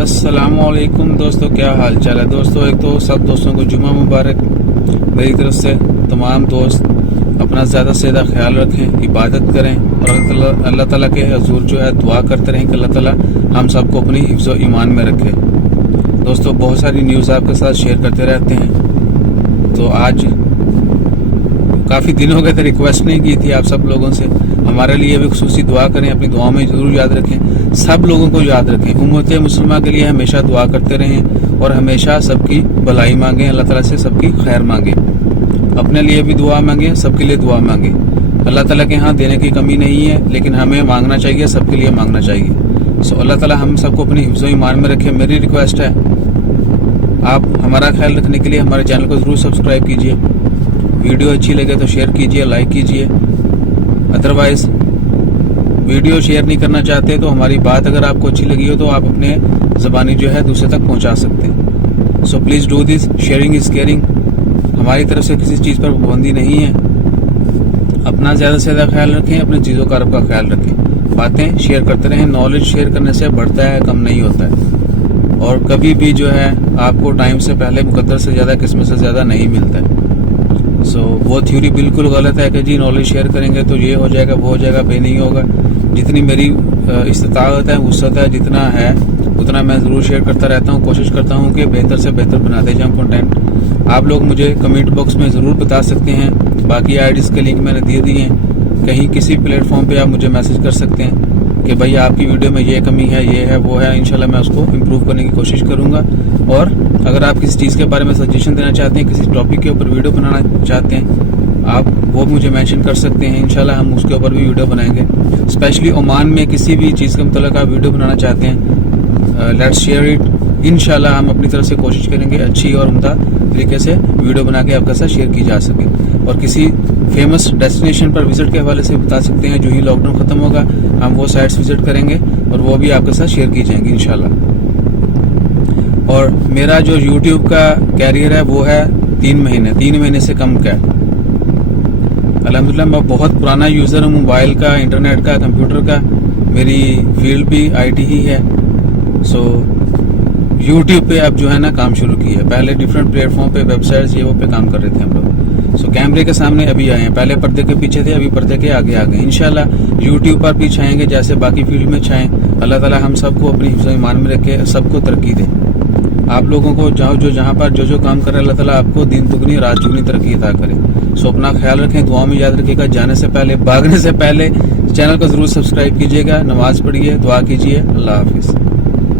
السلام علیکم دوستو، کیا حال چال ہے دوستو؟ ایک تو سب دوستوں کو جمعہ مبارک میری طرف سے۔ تمام دوست اپنا زیادہ سے زیادہ خیال رکھیں، عبادت کریں اور اللہ تعالیٰ کے حضور جو ہے دعا کرتے رہیں کہ اللہ تعالیٰ ہم سب کو اپنی حفظ و ایمان میں رکھے۔ دوستو بہت ساری نیوز آپ کے ساتھ شیئر کرتے رہتے ہیں، تو آج کافی دن ہو گئے تھے، ریکویسٹ نہیں کی تھی آپ سب لوگوں سے، ہمارے لیے بھی خصوصی دعا کریں، اپنی دعاؤں میں ضرور یاد رکھیں، سب لوگوں کو یاد رکھیں، امت مسلمہ کے لیے ہمیشہ دعا کرتے رہیں اور ہمیشہ سب کی بھلائی مانگیں، اللہ تعالیٰ سے سب کی خیر مانگیں، اپنے لیے بھی دعا مانگیں، سب کے لیے دعا مانگیں۔ اللہ تعالیٰ کے ہاں دینے کی کمی نہیں ہے، لیکن ہمیں مانگنا چاہیے، سب کے لیے مانگنا چاہیے۔ سو اللہ تعالیٰ ہم سب کو اپنی حفظ و ایمان میں رکھے۔ میری ریکویسٹ ہے، آپ ہمارا خیال رکھنے کے لیے ہمارے چینل کو ضرور سبسکرائب کیجیے، ویڈیو اچھی لگے تو شیئر کیجیے، لائک کیجیے، ادروائز ویڈیو شیئر نہیں کرنا چاہتے تو ہماری بات اگر آپ کو اچھی لگی ہو تو آپ اپنے زبانی جو ہے دوسرے تک پہنچا سکتے ہیں۔ So please do this, sharing is caring. ہماری طرف سے کسی چیز پر پابندی نہیں ہے، اپنا زیادہ سے زیادہ خیال رکھیں، اپنے چیزوں کا رب کا خیال رکھیں، باتیں شیئر کرتے رہیں، نالج شیئر کرنے سے بڑھتا ہے، کم نہیں ہوتا ہے، اور کبھی بھی جو ہے آپ کو ٹائم سے پہلے مقدر سے زیادہ قسمت سے زیادہ نہیں ملتا ہے۔ سو وہ تھیوری بالکل غلط ہے کہ جی نالج شیئر کریں گے تو یہ ہو جائے گا، وہ ہو جائے گا، بے نہیں ہوگا۔ جتنی میری استطاعت ہے، وسعت ہے، جتنا ہے اتنا میں ضرور شیئر کرتا رہتا ہوں، کوشش کرتا ہوں کہ بہتر سے بہتر بناتے جاؤں کنٹینٹ۔ آپ لوگ مجھے کمنٹ باکس میں ضرور بتا سکتے ہیں، باقی آئی ڈیز کے لنک میں نے دے دیے ہیں، کہیں کسی پلیٹ فارم پہ آپ مجھے میسج کر سکتے ہیں کہ بھائی آپ کی ویڈیو میں یہ کمی ہے، یہ ہے، وہ ہے، انشاءاللہ میں اس کو امپروو کرنے کی کوشش کروں گا۔ اور اگر آپ کسی چیز کے بارے میں سجیشن دینا چاہتے ہیں، کسی ٹاپک کے اوپر ویڈیو بنانا چاہتے ہیں، آپ وہ مجھے مینشن کر سکتے ہیں، انشاءاللہ ہم اس کے اوپر بھی ویڈیو بنائیں گے۔ اسپیشلی عمان میں کسی بھی چیز کے متعلق آپ ویڈیو بنانا چاہتے ہیں، لیٹس شیئر اٹ، انشاءاللہ ہم اپنی طرف سے کوشش کریں گے اچھی اور عمدہ طریقے سے ویڈیو بنا کے آپ کے ساتھ شیئر کی جا سکے۔ اور کسی فیمس ڈیسٹینیشن پر وزٹ کے حوالے سے بتا سکتے ہیں، جو ہی لاک ڈاؤن ختم ہوگا ہم وہ سائٹس وزٹ کریں گے اور وہ بھی آپ کے ساتھ شیئر کی جائیں گی انشاءاللہ۔ اور میرا جو یوٹیوب کا کیریئر ہے وہ ہے 3 مہینے سے کم کا۔ الحمدللہ میں بہت پرانا یوزر ہوں موبائل کا، انٹرنیٹ کا، کمپیوٹر کا، میری فیلڈ بھی آئی ٹی ہی ہے۔ سو یوٹیوب پہ اب جو ہے نا کام شروع کی ہے، پہلے ڈیفرنٹ پلیٹ فارم پہ، ویب سائٹس یہ وہ پہ کام کر رہے تھے ہم لوگ۔ سو کیمرے کے سامنے ابھی آئے ہیں، پہلے پردے کے پیچھے تھے، ابھی پردے کے آگے آ گئے۔ انشاءاللہ یوٹیوب پر بھی چھائیں گے جیسے باقی فیلڈ میں چھائیں۔ اللہ تعالیٰ ہم سب کو اپنی حفظ و ایمان میں رکھے، سب کو ترقی دے۔ آپ لوگوں کو جہاں پر جو کام کرے اللہ تعالیٰ آپ کو دن دگنی رات چگنی ترقی عطا کرے۔ سو اپنا خیال رکھیں، دعاؤں میں یاد رکھیے گا، جانے سے پہلے، بھاگنے سے پہلے چینل کو ضرور سبسکرائب کیجیے گا، نماز پڑھیے، دعا کیجیے۔ اللہ حافظ۔